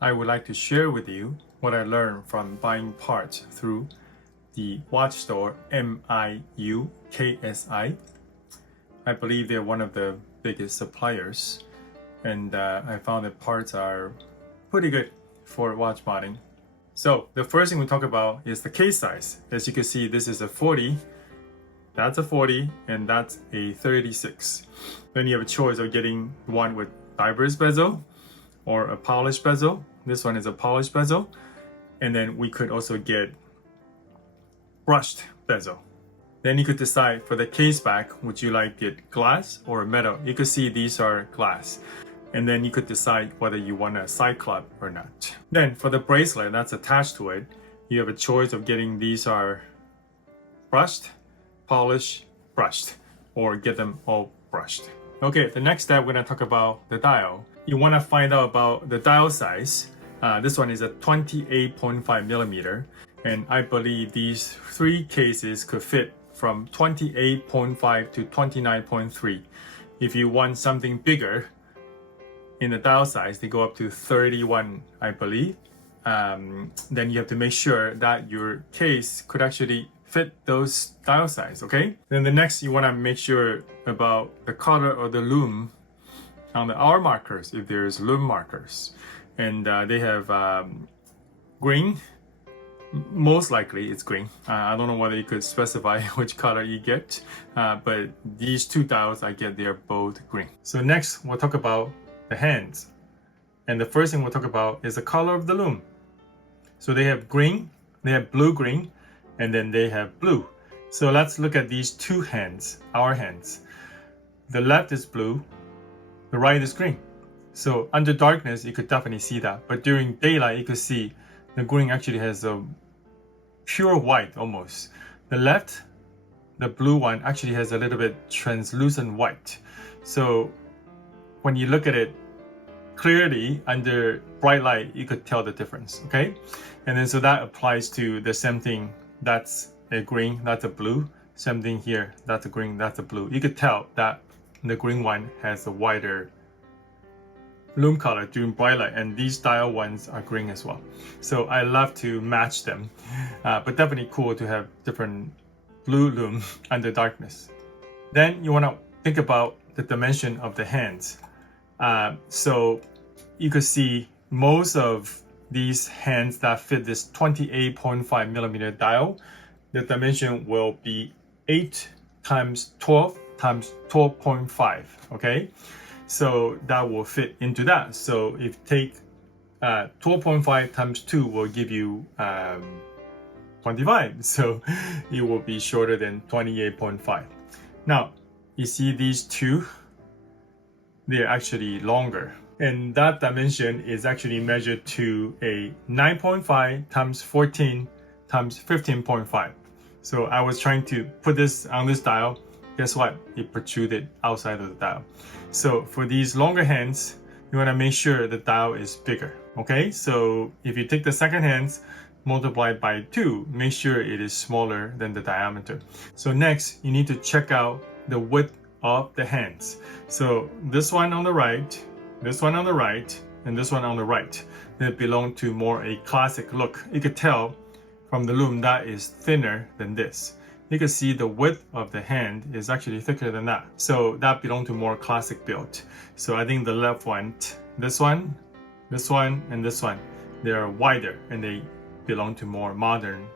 I would like to share with you what I learned from buying parts through the watch store Miuksi. I believe they're one of the biggest suppliers, and I found that parts are pretty good for watch modding. So the first thing we talk about is the case size. As you can see, this is a 40, that's a 40, and that's a 36. Then you have a choice of getting one with diverse bezel or a polished bezel. This one is a polished bezel. And then we could also get brushed bezel. Then you could decide for the Caseback, would you like it glass or metal? You could see these are glass. And then you could decide whether you want a Cyclop or not. Then for the bracelet that's attached to it, you have a choice of getting these are brushed, polished, brushed, or get them all brushed. Okay, the next step we're gonna talk about the dial. You wanna find out about the dial size. This one is a 28.5 millimeter, and I believe these three cases could fit from 28.5 to 29.3. If you want something bigger in the dial size, they go up to 31, I believe. Then you have to make sure that your case could actually fit those dial size, okay? Then the next, you wanna make sure about the color or the lume on the hour markers, if there's lume markers. And they have green, most likely it's green. I don't know whether you could specify which color you get, but these two dials I get, they're both green. So next we'll talk about the hands. And the first thing we'll talk about is the color of the lume. So they have green, they have blue-green, and then they have blue. So let's look at these two hands, our hands. The left is blue, the right is green. So under darkness, you could definitely see that. But during daylight, you could see the green actually has a pure white almost. The left, the blue one, actually has a little bit translucent white. So when you look at it clearly under bright light, you could tell the difference, okay? And then so that applies to the same thing. That's a green, that's a blue. Same thing here, that's a green, that's a blue. You could tell that the green one has a wider lume color during bright light, and these dial ones are green as well. So I love to match them, but definitely cool to have different blue lume under darkness. Then you want to think about the dimension of the hands. So you could see most of these hands that fit this 28.5 millimeter dial, the dimension will be 8 times 12 times 12.5, okay? So that will fit into that. So if you take 12.5 times 2 will give you 25. So it will be shorter than 28.5. Now, you see these two, they're actually longer. And that dimension is actually measured to a 9.5 times 14 times 15.5. So I was trying to put this on this dial. Guess what? It protruded outside of the dial. So for these longer hands, you want to make sure the dial is bigger. Okay, so if you take the second hands, multiply by 2, make sure it is smaller than the diameter. So next, you need to check out the width of the hands. So this one on the right, this one on the right, and this one on the right, they belong to more a classic look. You could tell from the lume that is thinner than this. You can see the width of the hand is actually thicker than that. So that belongs to more classic build. So I think the left one, this one, and this one, they are wider and they belong to more modern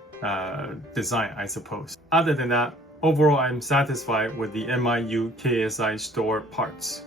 design, I suppose. Other than that, overall, I'm satisfied with the Miuksi store parts.